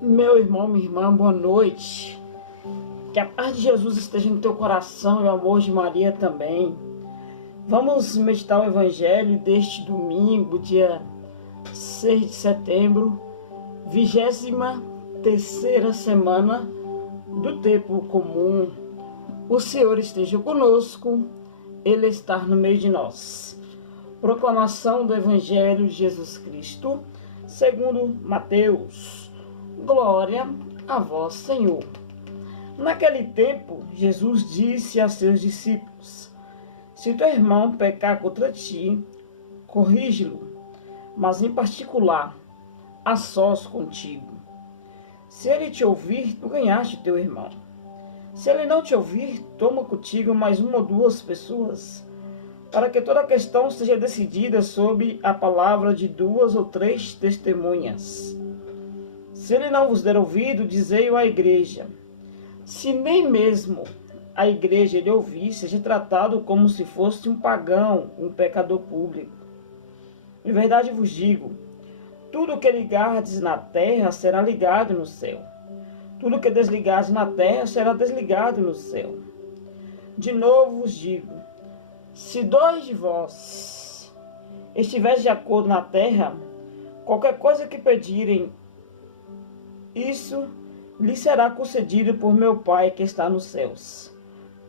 Meu irmão, minha irmã, boa noite. Que a paz de Jesus esteja no teu coração e o amor de Maria também. Vamos meditar o Evangelho deste domingo, dia 6 de setembro, 23ª semana do tempo comum. O Senhor esteja conosco, Ele está no meio de nós. Proclamação do Evangelho de Jesus Cristo, segundo Mateus. Glória a vós, Senhor. Naquele tempo, Jesus disse a seus discípulos: se teu irmão pecar contra ti, corrige-lo, mas em particular, a sós contigo. Se ele te ouvir, tu ganhaste teu irmão. Se ele não te ouvir, toma contigo mais uma ou duas pessoas, para que toda a questão seja decidida sob a palavra de 2 ou 3 testemunhas. Se ele não vos der ouvido, dizei-o à igreja. Se nem mesmo a igreja ele ouvir, seja tratado como se fosse um pagão, um pecador público. Em verdade vos digo, tudo que ligardes na terra será ligado no céu. Tudo que desligardes na terra será desligado no céu. De novo vos digo, se 2 de vós estiverem de acordo na terra, qualquer coisa que pedirem, isso lhe será concedido por meu Pai que está nos céus.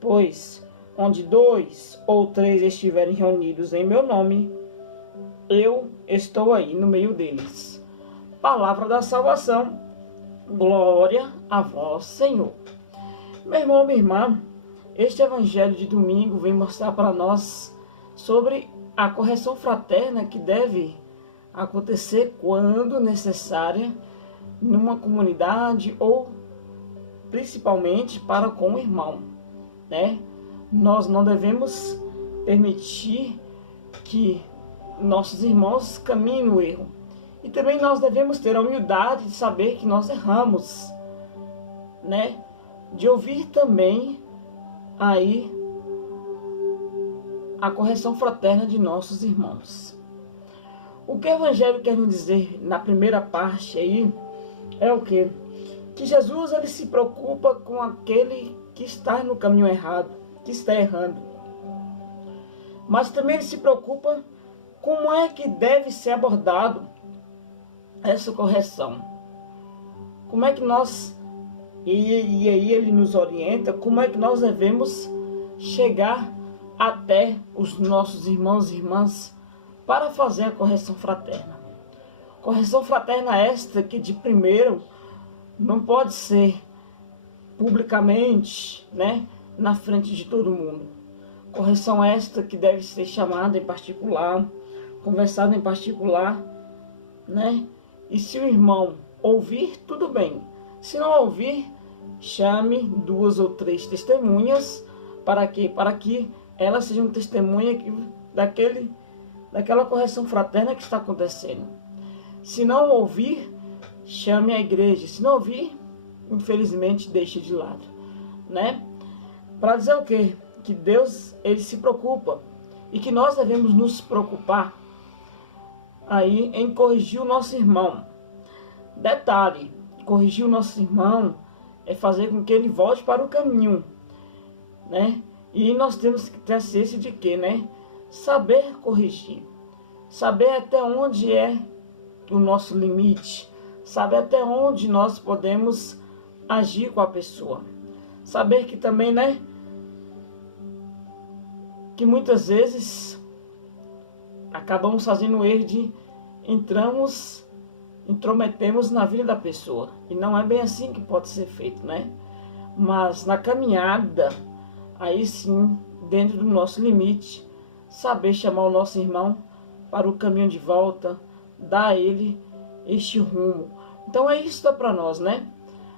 Pois, onde 2 ou 3 estiverem reunidos em meu nome, eu estou aí no meio deles. Palavra da salvação. Glória a vós, Senhor. Meu irmão, minha irmã, este evangelho de domingo vem mostrar para nós sobre a correção fraterna que deve acontecer quando necessária numa comunidade ou principalmente para com o irmão, né? Nós não devemos permitir que nossos irmãos caminhem no erro. E também nós devemos ter a humildade de saber que nós erramos, né? De ouvir também aí a correção fraterna de nossos irmãos. O que o Evangelho quer nos dizer na primeira parte aí é o quê? Que Jesus ele se preocupa com aquele que está no caminho errado, que está errando. Mas também ele se preocupa como é que deve ser abordado essa correção. Como é que nós, e aí ele nos orienta, como é que nós devemos chegar até os nossos irmãos e irmãs para fazer a correção fraterna. Correção fraterna esta que de primeiro não pode ser publicamente, né, na frente de todo mundo. Correção esta que deve ser chamada em particular, conversada em particular, né? E se o irmão ouvir, tudo bem. Se não ouvir, chame 2 ou 3 testemunhas para que elas sejam testemunha daquela correção fraterna que está acontecendo. Se não ouvir, chame a igreja. Se não ouvir, infelizmente, deixe de lado, né? Para dizer o quê? Que Deus, ele se preocupa e que nós devemos nos preocupar aí em corrigir o nosso irmão. Detalhe, corrigir o nosso irmão é fazer com que ele volte para o caminho, né? E nós temos que ter a ciência de quê, né? Saber corrigir, saber até onde é o nosso limite, saber até onde nós podemos agir com a pessoa. Saber que também, né, que muitas vezes acabamos fazendo o erro de intrometemos na vida da pessoa. E não é bem assim que pode ser feito, né? Mas na caminhada, aí sim, dentro do nosso limite, saber chamar o nosso irmão para o caminho de volta, dar a ele este rumo. Então é isso para nós, né?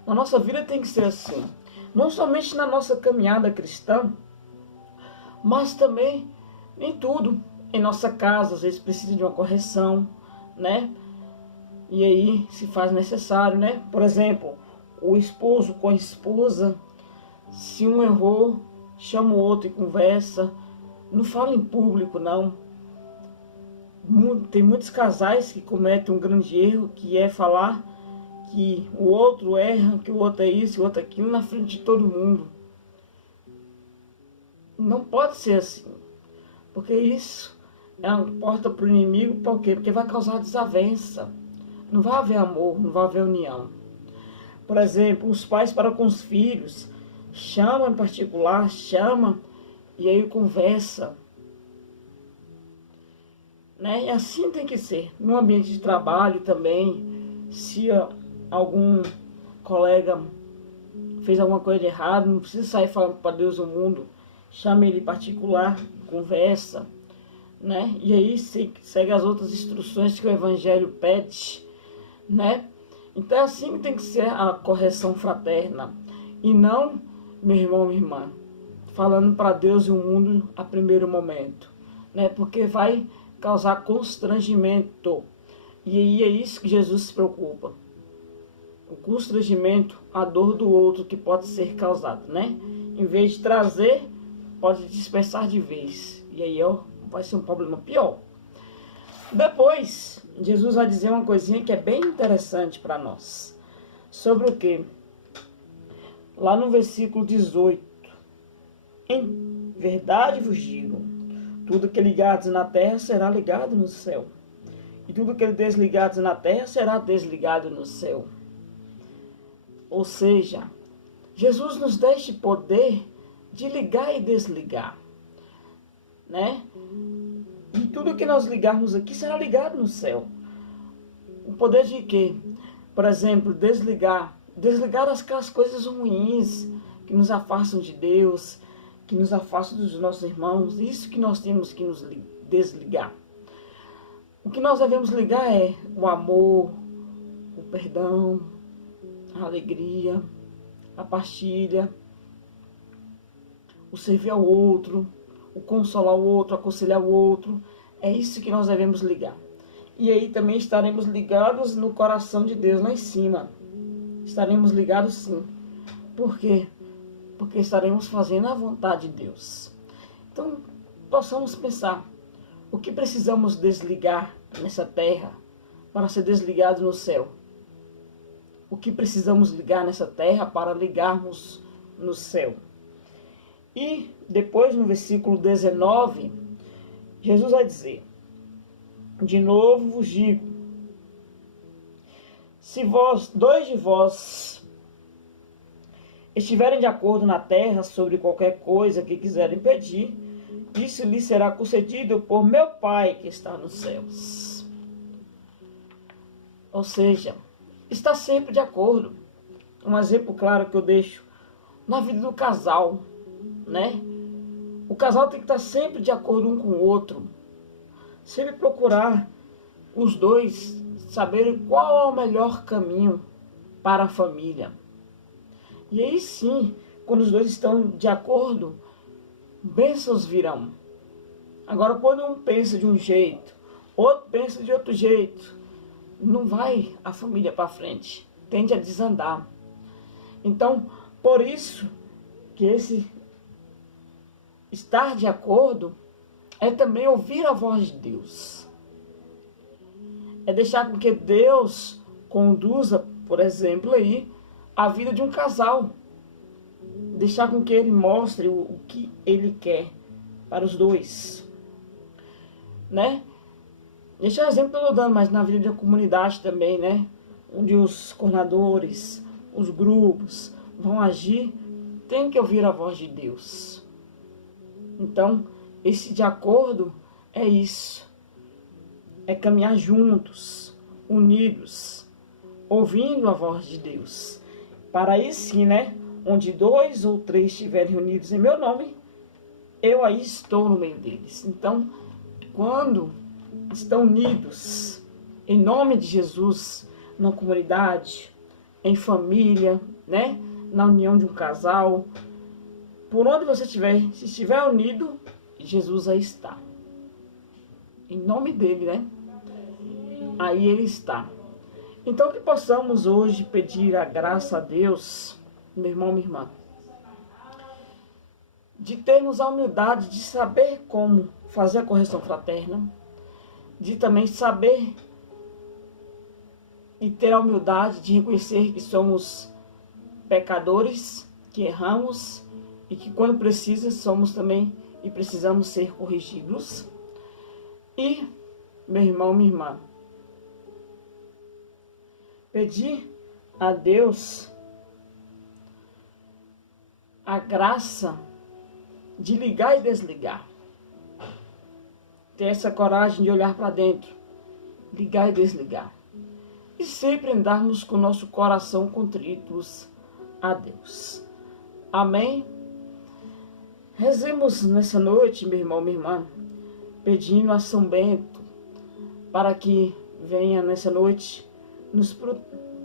Na nossa vida tem que ser assim. Não somente na nossa caminhada cristã, mas também em tudo. Em nossa casa, às vezes precisa de uma correção, né? E aí se faz necessário, né? Por exemplo, o esposo com a esposa, se um errou, chama o outro e conversa. Não fala em público, não. Tem muitos casais que cometem um grande erro, que é falar que o outro erra, que o outro é isso, o outro é aquilo, na frente de todo mundo. Não pode ser assim, porque isso é uma porta para o inimigo, por quê? Porque vai causar desavença, não vai haver amor, não vai haver união. Por exemplo, os pais para com os filhos, chama em particular, chama e aí conversa, né? E assim tem que ser. No ambiente de trabalho também, se algum colega fez alguma coisa de errado, não precisa sair falando para Deus o mundo, chama ele em particular, conversa, né? E aí segue as outras instruções que o Evangelho pede, né? Então é assim que tem que ser a correção fraterna. E não, meu irmão, minha irmã, falando para Deus e o mundo a primeiro momento, né? Porque vai causar constrangimento. E aí é isso que Jesus se preocupa. O constrangimento, a dor do outro que pode ser causado, né? Em vez de trazer, pode dispersar de vez. E aí vai ser um problema pior. Depois, Jesus vai dizer uma coisinha que é bem interessante para nós. Sobre o quê? Lá no versículo 18. Em verdade vos digo, tudo que ligados na terra será ligado no céu. E tudo que desligados na terra será desligado no céu. Ou seja, Jesus nos dá este poder de ligar e desligar, né? E tudo que nós ligarmos aqui será ligado no céu. O poder de quê? Por exemplo, desligar aquelas coisas ruins que nos afastam de Deus, que nos afastam dos nossos irmãos. Isso que nós temos que nos desligar. O que nós devemos ligar é o amor, o perdão, a alegria, a partilha, o servir ao outro, o consolar o outro, aconselhar o outro. É isso que nós devemos ligar. E aí também estaremos ligados no coração de Deus lá em cima. Estaremos ligados sim. Por quê? Porque estaremos fazendo a vontade de Deus. Então, possamos pensar, o que precisamos desligar nessa terra para ser desligado no céu? O que precisamos ligar nessa terra para ligarmos no céu? E depois no versículo 19, Jesus vai dizer, de novo vos digo, se dois de vós estiverem de acordo na terra sobre qualquer coisa que quiserem pedir, isso lhe será concedido por meu Pai que está nos céus. Ou seja, está sempre de acordo. Um exemplo claro que eu deixo na vida do casal, né? O casal tem que estar sempre de acordo um com o outro. Sempre procurar os dois saberem qual é o melhor caminho para a família. E aí sim, quando os dois estão de acordo, bênçãos virão. Agora, quando um pensa de um jeito, outro pensa de outro jeito, não vai a família para frente, tende a desandar. Então, por isso que esse estar de acordo é também ouvir a voz de Deus. É deixar com que Deus conduza, por exemplo, aí, a vida de um casal. Deixar com que Ele mostre o que Ele quer para os dois. Né? Esse é o exemplo que eu estou dando, mas na vida da comunidade também, né? Onde os coordenadores, os grupos vão agir, tem que ouvir a voz de Deus. Então, esse de acordo é isso. É caminhar juntos, unidos, ouvindo a voz de Deus. Para aí sim, né? Onde 2 ou 3 estiverem reunidos em meu nome, eu aí estou no meio deles. Então, quando estão unidos, em nome de Jesus, na comunidade, em família, né? Na união de um casal, por onde você estiver, se estiver unido, Jesus aí está. Em nome dele, né? Aí ele está. Então que possamos hoje pedir a graça a Deus, meu irmão, minha irmã, de termos a humildade de saber como fazer a correção fraterna, de também saber e ter a humildade de reconhecer que somos pecadores, que erramos e que quando precisa somos também e precisamos ser corrigidos. E, meu irmão, minha irmã, pedir a Deus a graça de ligar e desligar. Ter essa coragem de olhar para dentro, ligar e desligar. E sempre andarmos com o nosso coração contritos a Deus. Amém? Rezemos nessa noite, meu irmão, minha irmã, pedindo a São Bento para que venha nessa noite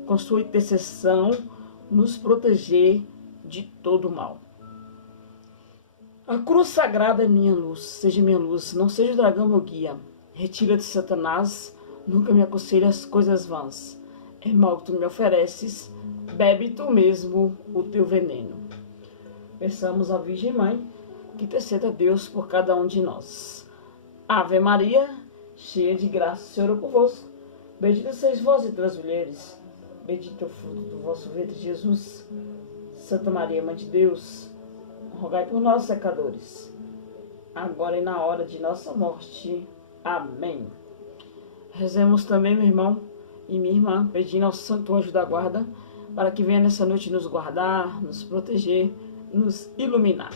com sua intercessão nos proteger de todo o mal. A cruz sagrada é minha luz, seja minha luz, não seja o dragão meu guia. Retira de Satanás, nunca me aconselhe as coisas vãs. É mal que tu me ofereces, bebe tu mesmo o teu veneno. Peçamos à Virgem Mãe que interceda a Deus por cada um de nós. Ave Maria, cheia de graça, o Senhor é convosco. Bendita sois vós entre as mulheres, bendito é o fruto do vosso ventre, Jesus. Santa Maria, Mãe de Deus, rogai por nós, pecadores, agora e na hora de nossa morte. Amém. Rezemos também, meu irmão e minha irmã, pedindo ao Santo Anjo da Guarda para que venha nessa noite nos guardar, nos proteger, nos iluminar.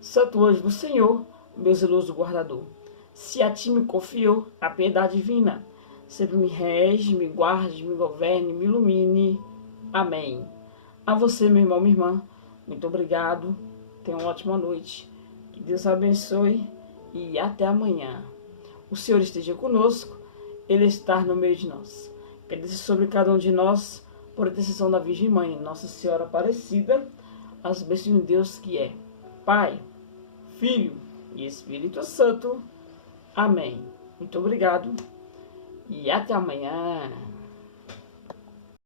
Santo Anjo do Senhor, meu zeloso guardador, se a ti me confiou a piedade divina, sempre me rege, me guarde, me governe, me ilumine. Amém. A você, meu irmão, minha irmã, muito obrigado. Tenha uma ótima noite. Que Deus abençoe e até amanhã. O Senhor esteja conosco, Ele está no meio de nós. Que desça sobre cada um de nós, por intercessão da Virgem Mãe, Nossa Senhora Aparecida, as bênçãos de Deus que é Pai, Filho e Espírito Santo. Amém. Muito obrigado e até amanhã.